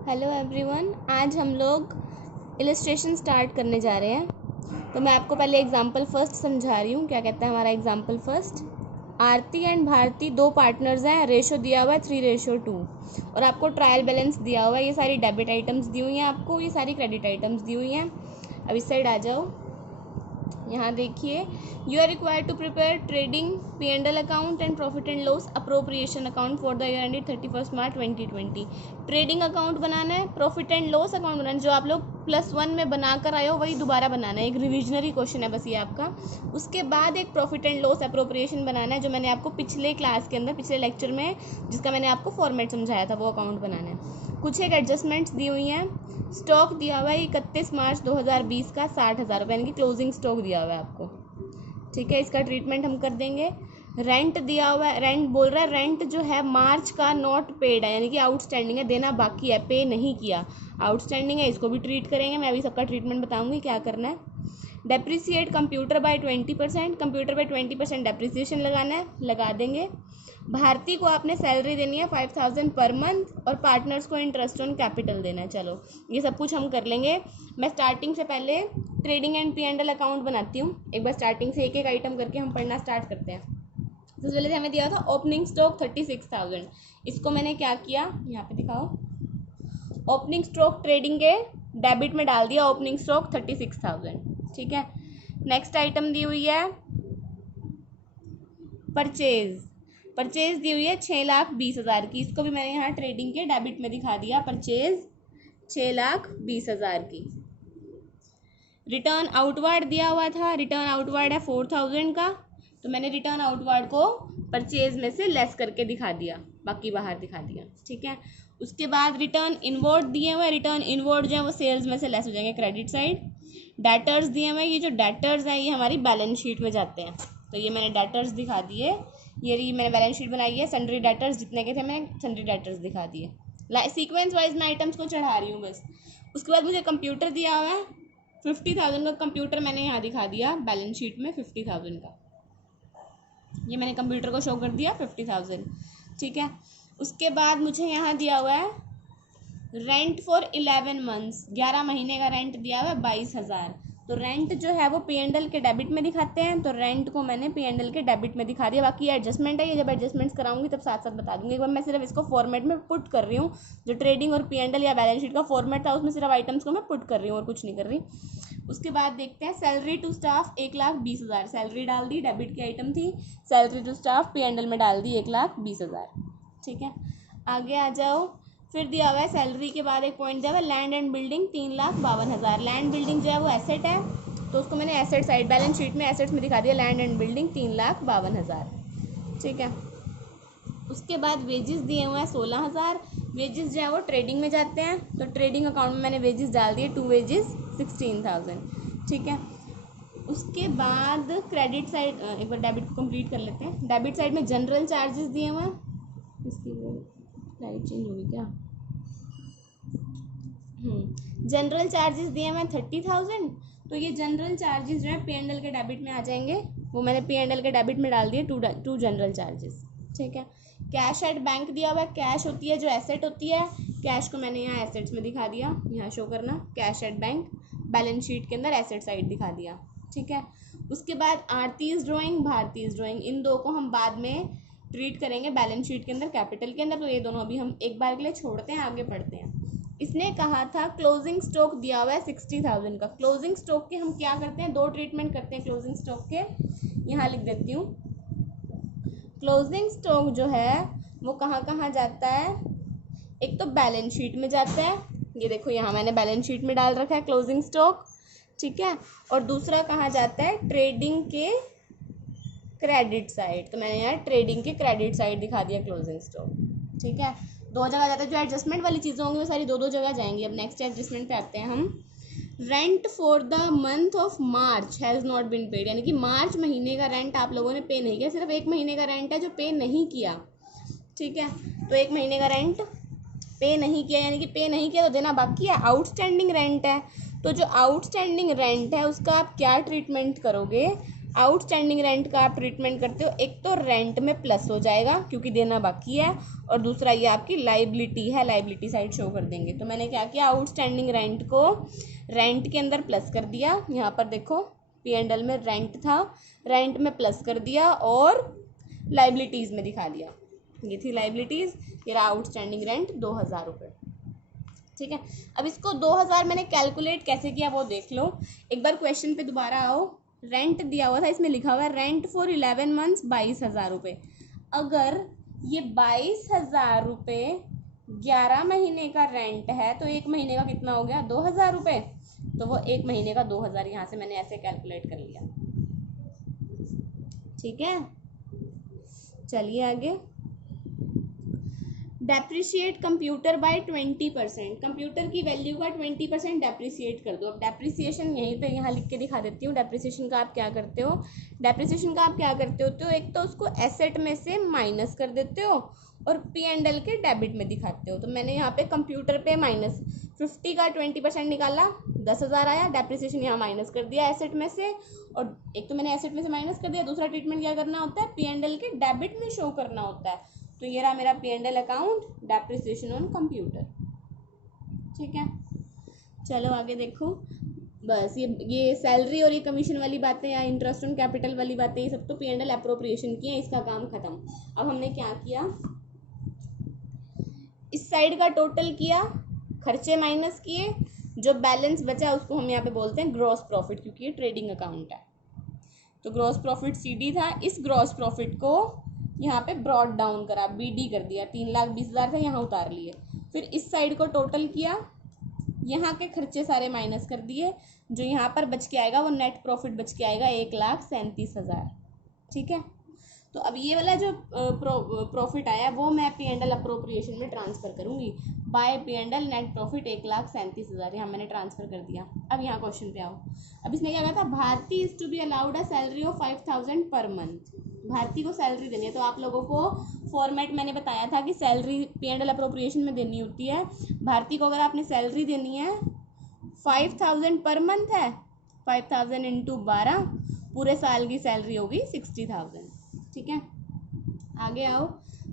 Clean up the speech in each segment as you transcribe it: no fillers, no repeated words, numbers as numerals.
Hello everyone, आज हम लोग इलस्ट्रेशन स्टार्ट करने जा रहे हैं। तो मैं आपको पहले एग्जांपल फर्स्ट समझा रही हूँ। क्या कहता है हमारा example first. Aarti and Bharti दो पार्टनर्स हैं, रेशो दिया हुआ है 3:2 और आपको ट्रायल बैलेंस दिया हुआ है। ये सारी डेबिट आइटम्स दी हुई हैं आपको, ये सारी क्रेडिट आइटम्स दी हुई हैं। अब इस साइड आ जाओ, यहाँ देखिए, you are required to prepare trading P&L account and profit and loss appropriation account for the year ended 31 March 2020। Trading account बनाना है, प्रॉफिट एंड लॉस अकाउंट बनाना है। जो आप लोग +1 में बना कर आए हो वही दोबारा बनाना है, एक रिविजनरी क्वेश्चन है बस ये आपका। उसके बाद एक प्रॉफिट एंड लॉस अप्रोप्रिएशन बनाना है, जो मैंने आपको पिछले क्लास के अंदर पिछले लेक्चर में जिसका मैंने आपको फॉर्मेट समझाया था, वो अकाउंट बनाना है। कुछ एक एडजस्टमेंट्स दी हुई हैं। स्टॉक दिया हुआ है 31 मार्च 2020 का 60,000 रुपये, यानी कि क्लोजिंग स्टॉक दिया हुआ है आपको। ठीक है, इसका ट्रीटमेंट हम कर देंगे। रेंट दिया हुआ है, रेंट बोल रहा है रेंट जो है मार्च का नॉट पेड है, यानी कि आउटस्टैंडिंग है, देना बाकी है, पे नहीं किया, आउटस्टैंडिंग है, इसको भी ट्रीट करेंगे। मैं अभी सबका ट्रीटमेंट बताऊंगी क्या करना है। Depreciate computer by 20%, computer by 20% depreciation लगाना है, लगा देंगे। भारती को आपने सैलरी देनी है 5,000 पर मंथ और पार्टनर्स को इंटरेस्ट ऑन कैपिटल देना है। चलो ये सब कुछ हम कर लेंगे। मैं स्टार्टिंग से पहले ट्रेडिंग एंड P&L अकाउंट बनाती हूँ। एक बार स्टार्टिंग से एक एक आइटम करके हम पढ़ना स्टार्ट करते हैं। सबसे पहले हमें दिया था ओपनिंग स्टॉक 36,000। इसको मैंने क्या किया, यहाँ पे दिखाओ, ओपनिंग स्टॉक ट्रेडिंग के डेबिट में डाल दिया, ओपनिंग स्टॉक 36,000। ठीक है, नेक्स्ट आइटम दी हुई है परचेज। परचेज दी हुई है 6,20,000 की, इसको भी मैंने यहाँ ट्रेडिंग के डेबिट में दिखा दिया, परचेज 6,20,000 की। रिटर्न आउटवर्ड दिया हुआ था, रिटर्न आउटवर्ड है 4,000 का, तो मैंने रिटर्न आउटवर्ड को परचेज में से लेस करके दिखा दिया, बाकी बाहर दिखा दिया। ठीक है, उसके बाद रिटर्न इनवर्ड दिए हुए, रिटर्न इनवर्ड जो है वो सेल्स में से लेस हो जाएंगे, क्रेडिट साइड। डेटर्स दिए हुए, ये जो डेटर्स हैं ये हमारी बैलेंस शीट में जाते हैं, तो ये मैंने डेटर्स दिखा दिए। ये मैंने बैलेंस शीट बनाई है, सन्ड्री डेटर्स जितने के थे मैंने सन्ड्री डेटर्स दिखा दिए। सीक्वेंस वाइज मैं आइटम्स को चढ़ा रही हूँ बस। उसके बाद मुझे कंप्यूटर दिया हुआ है 50,000 का, कंप्यूटर मैंने यहाँ दिखा दिया बैलेंस शीट में 50,000 का, ये मैंने कंप्यूटर को शो कर दिया 50,000। ठीक है, उसके बाद मुझे यहाँ दिया हुआ है रेंट फॉर 11 मंथ्स, 11 महीने का रेंट दिया हुआ है 22,000। तो रेंट जो है वो P&L के डेबिट में दिखाते हैं, तो रेंट को मैंने P&L के डेबिट में दिखा दिया। बाकी एडजस्टमेंट है, ये जब एडजस्टमेंट्स कराऊंगी तब साथ साथ बता दूंगी। एक बार मैं सिर्फ इसको फॉर्मेट में पुट कर रही हूँ, जो ट्रेडिंग और P&L या बैलेंस शीट का फॉर्मेट था उसमें सिर्फ आइटम्स को मैं पुट कर रही हूँ और कुछ नहीं कर रही। उसके बाद देखते हैं सैलरी टू स्टाफ 1,20,000, सैलरी डाल दी, डेबिट की आइटम थी, सैलरी टू स्टाफ P&L में डाल दी 1,20,000। ठीक है, आगे आ जाओ। फिर दिया हुआ है सैलरी के बाद एक पॉइंट दिया हुआ है land and building 3,52,000। Land building जो है वो एसेट है, तो उसको मैंने एसेट साइड बैलेंस शीट में एसेट्स में दिखा दिया, लैंड एंड बिल्डिंग 3,52,000। ठीक है, उसके बाद वेजेस दिए हुए हैं 16,000। वेजेस जो है वो ट्रेडिंग में जाते हैं, तो ट्रेडिंग अकाउंट में मैंने वेजेस डाल दिए, 2 वेजेस 16,000। ठीक है, उसके बाद क्रेडिट साइड, एक बार डेबिट को कंप्लीट कर लेते हैं। डेबिट साइड में जनरल चार्जेस दिए हुए हैं, इसकी वो लाइट चेंज होगी क्या, जनरल चार्जेस दिए हुए हैं 30,000। तो ये जनरल चार्जेस जो है P&L के डेबिट में आ जाएंगे, वो मैंने P&L के डेबिट में डाल दिए, टू जनरल चार्जेस। ठीक है, कैश एट बैंक दिया हुआ है, कैश होती है जो एसेट होती है, कैश को मैंने यहाँ एसेट्स में दिखा दिया, यहाँ शो करना cash at bank, balance sheet के अंदर एसेट साइड दिखा दिया। ठीक है, उसके बाद आरतीज ड्राइंग, भारतीज ड्राइंग, इन दो को हम बाद में ट्रीट करेंगे बैलेंस शीट के अंदर, कैपिटल के अंदर, तो ये दोनों अभी हम एक बार के लिए छोड़ते हैं, आगे पढ़ते हैं। इसने कहा था क्लोजिंग स्टॉक दिया हुआ है 60,000 का। क्लोजिंग स्टॉक के हम क्या करते हैं, दो ट्रीटमेंट करते हैं क्लोजिंग स्टॉक के, यहाँ लिख देती हूँ। क्लोजिंग स्टॉक जो है वो कहाँ कहाँ जाता है, एक तो बैलेंस शीट में जाता है, ये देखो यहाँ मैंने बैलेंस शीट में डाल रखा है क्लोजिंग स्टॉक। ठीक है, और दूसरा कहाँ जाता है, ट्रेडिंग के क्रेडिट साइड, तो मैंने यहाँ ट्रेडिंग के क्रेडिट साइड दिखा दिया क्लोजिंग स्टॉक। ठीक है, दो जगह जाता है, जो एडजस्टमेंट वाली चीज़ें होंगी वो सारी दो जगह जाएंगी। अब नेक्स्ट एडजस्टमेंट पे आते हैं हम। Rent for the month of March has not been paid, यानी कि मार्च महीने का रेंट आप लोगों ने पे नहीं किया, सिर्फ एक महीने का रेंट है जो पे नहीं किया। ठीक है, तो एक महीने का रेंट पे नहीं किया, यानी कि पे नहीं किया तो देना बाकी है, आउटस्टैंडिंग रेंट है। तो जो आउटस्टैंडिंग रेंट है उसका आप क्या ट्रीटमेंट करोगे, आउटस्टैंडिंग रेंट का आप ट्रीटमेंट करते हो, एक तो रेंट में प्लस हो जाएगा क्योंकि देना बाकी है, और दूसरा ये आपकी लाइबिलिटी है, लाइबिलिटी साइड शो कर देंगे। तो मैंने क्या किया, आउटस्टैंडिंग रेंट को रेंट के अंदर प्लस कर दिया, यहाँ पर देखो P&L में रेंट था, रेंट में प्लस कर दिया और लाइबिलिटीज़ में दिखा दिया, ये थी लाइबिलिटीज़, ये रहा आउटस्टैंडिंग रेंट 2000 रुपये। ठीक है, अब इसको 2000 मैंने कैलकुलेट कैसे किया वो देख लो। एक बार क्वेश्चन पे दोबारा आओ, रेंट दिया हुआ था, इसमें लिखा हुआ है रेंट फॉर 11 मंथ्स 22,000 रुपये। अगर ये 22,000 रुपये 11 महीने का रेंट है तो एक महीने का कितना हो गया, 2,000 रुपये। तो वो एक महीने का 2,000 यहाँ से मैंने ऐसे कैलकुलेट कर लिया। ठीक है, चलिए आगे। डेप्रिशिएट कंप्यूटर बाय 20%, कंप्यूटर की वैल्यू का 20% डेप्रिशिएट कर दो। अब डेप्रिसिएशन यहीं पे यहाँ लिख के दिखा देती हूँ। डेप्रिसिएशन का आप क्या करते हो, डेप्रिसिएशन का आप क्या करते हो, तो एक तो उसको एसेट में से माइनस कर देते हो और P&L के डेबिट में दिखाते हो। तो मैंने यहाँ पे कंप्यूटर पे -50 का 20% निकाला, 10,000 आया, डेप्रिसिएशन यहाँ माइनस कर दिया एसेट में से, और एक तो मैंने एसेट में से माइनस कर दिया, दूसरा ट्रीटमेंट क्या करना होता है, P&L के डेबिट में शो करना होता है। तो ये रहा मेरा P&L account, depreciation on computer. ठीक है, चलो आगे देखो। बस ये सैलरी और ये कमीशन वाली बातें या इंटरेस्ट ऑन कैपिटल वाली बातें, ये सब तो P&L अप्रोप्रिएशन की है, इसका काम खत्म। अब हमने क्या किया, इस साइड का टोटल किया, खर्चे माइनस किए, जो बैलेंस बचा उसको हम यहाँ पे बोलते हैं ग्रॉस प्रॉफिट, क्योंकि ये ट्रेडिंग अकाउंट है। तो ग्रॉस प्रॉफिट CD था, इस ग्रॉस प्रॉफिट को यहाँ पे ब्रॉड डाउन करा, BD कर दिया, 3,20,000 था, यहाँ उतार लिए। फिर इस साइड को टोटल किया, यहाँ के खर्चे सारे माइनस कर दिए, जो यहाँ पर बच के आएगा वो नेट प्रॉफिट बच के आएगा 1,37,000। ठीक है, तो अब ये वाला जो प्रॉफिट आया वो मैं P&L अप्रोप्रिएशन में ट्रांसफ़र करूँगी, बाय P&L नेट प्रॉफिट 1,37,000 यहाँ मैंने ट्रांसफ़र कर दिया। अब यहाँ क्वेश्चन पे आओ। अब इसने क्या कहा था, Bharti is to be allowed a salary of 5,000 per month. Bharti को सैलरी देनी है, तो आप लोगों को फॉर्मेट मैंने बताया था कि सैलरी P&L अप्रोप्रिएशन में देनी होती है। भारती को अगर आपने सैलरी देनी है 5,000 पर मंथ है, 5,000 इंटू 12, पूरे साल की सैलरी होगी 60,000। ठीक है, आगे आओ।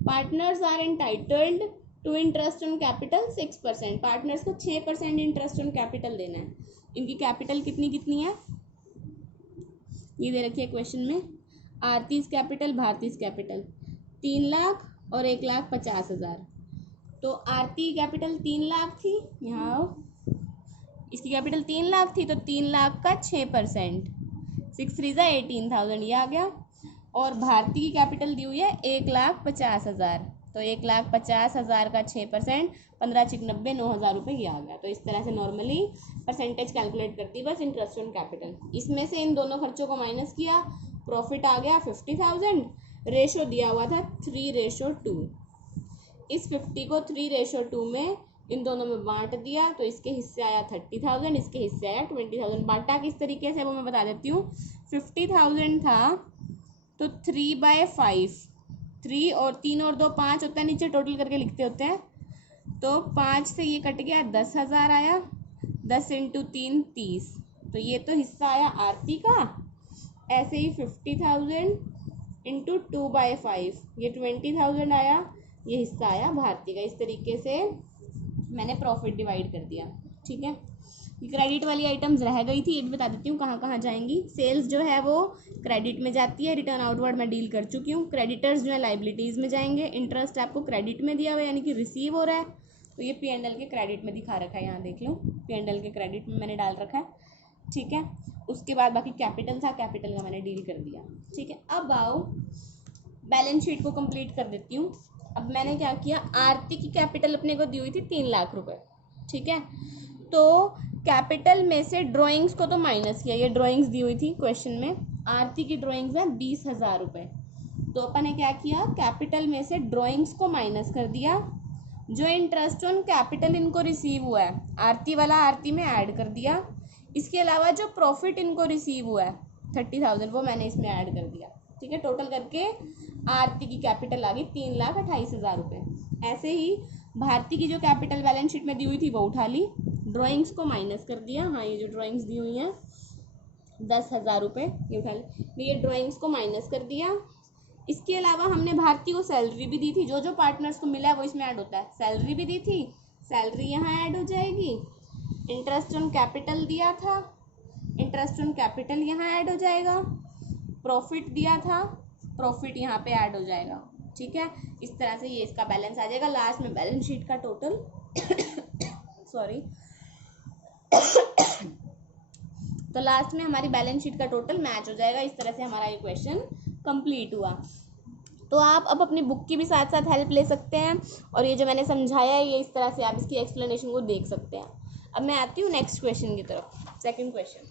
Partners are entitled to interest on capital 6%, partners को 6% इंटरेस्ट ऑन कैपिटल देना है। इनकी कैपिटल कितनी कितनी है, ये दे रखी है क्वेश्चन में। आरतीज कैपिटल, भारतीज कैपिटल 3 लाख और 1,50,000। तो आरती की कैपिटल 3 लाख थी, यहाँ आओ, इसकी कैपिटल 3 लाख थी, तो 3 लाख का 6%, 6 3 18,000 ये आ गया। और भारती की कैपिटल दी हुई है 1,50,000, तो 1,50,000 का 6%, 15 × 90, 9,000 रुपये ये आ गया। तो इस तरह से नॉर्मली परसेंटेज कैलकुलेट करती बस इंटरेस्ट ऑन कैपिटल। इसमें से इन दोनों खर्चों को माइनस किया, प्रॉफिट आ गया 50,000, रेशो दिया हुआ था 3:2। इस 50 को 3:2 में इन दोनों में बांट दिया, तो इसके हिस्से आया 30,000, इसके हिस्से आया 20,000। बांटा किस तरीके से वो मैं बता देती हूँ। 50,000 था तो 3/5, 3 और 3 और 2 5 होता है, नीचे टोटल करके लिखते होते हैं, तो 5 से ये कट गया, 10,000 आया, 10 × 3 30, तो ये तो हिस्सा आया आरती का। ऐसे ही 50,000 × 2/5, ये 20,000 आया, ये हिस्सा आया भारती का। इस तरीके से मैंने प्रॉफिट डिवाइड कर दिया। ठीक है, क्रेडिट वाली आइटम्स रह गई थी, ये भी बता देती हूँ कहाँ कहाँ जाएंगी। सेल्स जो है वो क्रेडिट में जाती है, रिटर्न आउटवर्ड मैं डील कर चुकी हूँ। क्रेडिटर्स जो है लाइबिलिटीज़ में जाएंगे। इंटरेस्ट आपको क्रेडिट में दिया हुआ है, यानी कि रिसीव हो रहा है, तो ये P&L के क्रेडिट में दिखा रखा है, यहाँ देख लो, P&L के क्रेडिट में मैंने डाल रखा है। ठीक है, उसके बाद बाकी कैपिटल था, कैपिटल का मैंने डील कर दिया। ठीक है, अब आओ बैलेंस शीट को कंप्लीट कर देती हूँ। अब मैंने क्या किया, आरती की कैपिटल अपने को दी हुई थी 3 लाख रुपए। ठीक है, तो कैपिटल में से ड्राइंग्स को तो माइनस किया, ये ड्राइंग्स दी हुई थी क्वेश्चन में, आरती की ड्राइंग्स है 20,000 रुपये। तो अपन ने क्या किया, कैपिटल में से ड्राइंग्स को माइनस कर दिया, जो इंटरेस्ट ऑन कैपिटल इनको रिसीव हुआ है आरती वाला आरती में ऐड कर दिया। इसके अलावा जो प्रॉफिट इनको रिसीव हुआ है 30,000, वो मैंने इसमें ऐड कर दिया। ठीक है, टोटल करके आरती की कैपिटल आ गई 3,28,000 रुपये। ऐसे ही भारती की जो कैपिटल बैलेंस शीट में दी हुई थी वो उठा ली, ड्राइंग्स को माइनस कर दिया। हाँ, ये जो ड्राइंग्स दी हुई हैं 10,000 रुपये ये उठा ले। ये ड्राइंग्स को माइनस कर दिया। इसके अलावा हमने भारती को सैलरी भी दी थी, जो जो पार्टनर्स को मिला है वो इसमें ऐड होता है। सैलरी भी दी थी, सैलरी यहाँ ऐड हो जाएगी। इंटरेस्ट ऑन कैपिटल दिया था, इंटरेस्ट ऑन कैपिटल यहाँ ऐड हो जाएगा। प्रॉफिट दिया था, प्रॉफिट यहाँ पे ऐड हो जाएगा। ठीक है, इस तरह से ये इसका बैलेंस आ जाएगा। लास्ट में बैलेंस शीट का टोटल सॉरी तो लास्ट में हमारी बैलेंस शीट का टोटल मैच हो जाएगा। इस तरह से हमारा ये क्वेश्चन कंप्लीट हुआ। तो आप अब अपनी बुक की भी साथ साथ हेल्प ले सकते हैं, और ये जो मैंने समझाया है ये इस तरह से आप इसकी एक्सप्लेनेशन को देख सकते हैं। अब मैं आती हूँ नेक्स्ट क्वेश्चन की तरफ। Second question,